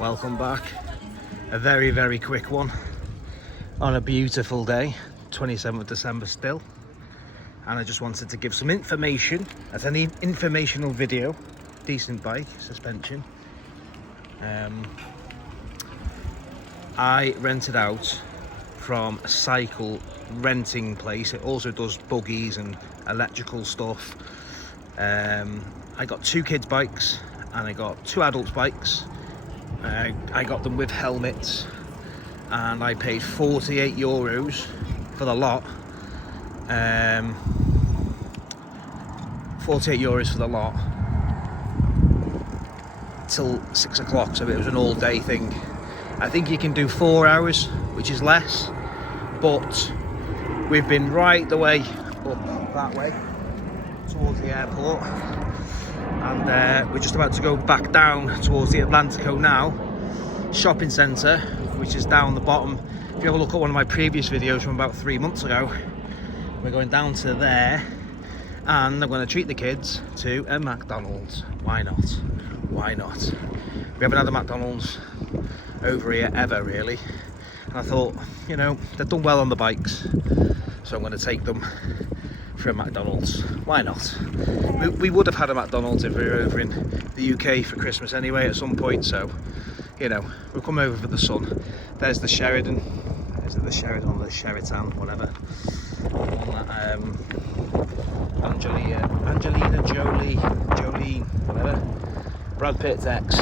Welcome back. A very quick one on a beautiful day, 27th of December still. And I just wanted to give some information as an informational video. Decent bike, suspension. I rented out from a cycle renting place. It also does buggies and electrical stuff. I got 2 kids' bikes and I got 2 adults' bikes. I got them with helmets and I paid €48 for the lot. €48 for the lot till 6 o'clock, so it was an all-day thing. I think you can do 4 hours, which is less, but we've been right the way up that way towards the airport, and we're just about to go back down towards the Atlantico now shopping centre, which is down the bottom. If you have a look at one of my previous videos from about 3 months ago, we're going down to there, and I'm going to treat the kids to a McDonald's. Why not? Why not? We haven't had a McDonald's over here ever, really, and I thought, you know, they've done well on the bikes, so I'm going to take them for a McDonald's. Why not? We would have had a McDonald's if we were over in the UK for Christmas anyway at some point, so, you know, we'll come over for the sun. There's the Sheridan. Is it the Sheridan or the Sheraton, whatever? Angelina Jolie, whatever. Brad Pitt's ex.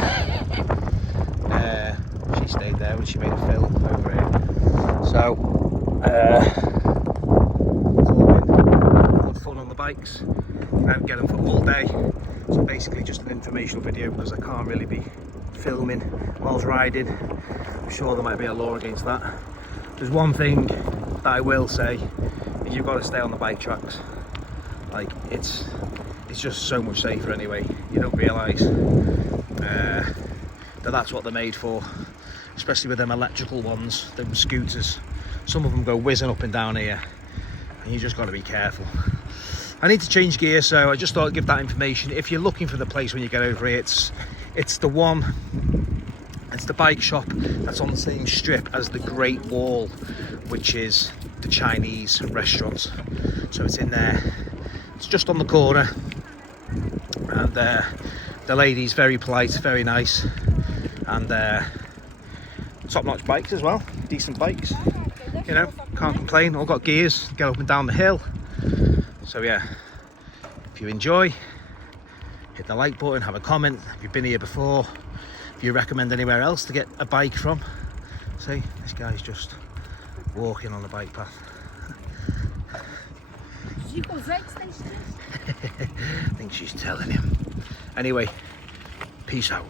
She stayed there when she made a film over here. So, it's all been good fun on the bikes. I don't get them for all day. So basically just an informational video because I can't really be filming whilst riding. I'm sure there might be a law against that. There's one thing that I will say, is you've got to stay on the bike tracks. Like, it's just so much safer anyway. You don't realise that's what they're made for, especially with them electrical ones, them scooters. Some of them go whizzing up and down here, and you just got to be careful. I need to change gear, so I just thought I'd give that information. If you're looking for the place when you get over here, it's the bike shop that's on the same strip as the Great Wall, which is the Chinese restaurant. So it's in there. It's just on the corner, and the lady's very polite, very nice, and top-notch bikes as well. Decent bikes, you know, can't complain. All got gears, get up and down the hill. So yeah, if you enjoy, hit the like button, have a comment if you've been here before, if you recommend anywhere else to get a bike from. See, this guy's just walking on the bike path. I think she's telling him. Anyway, peace out.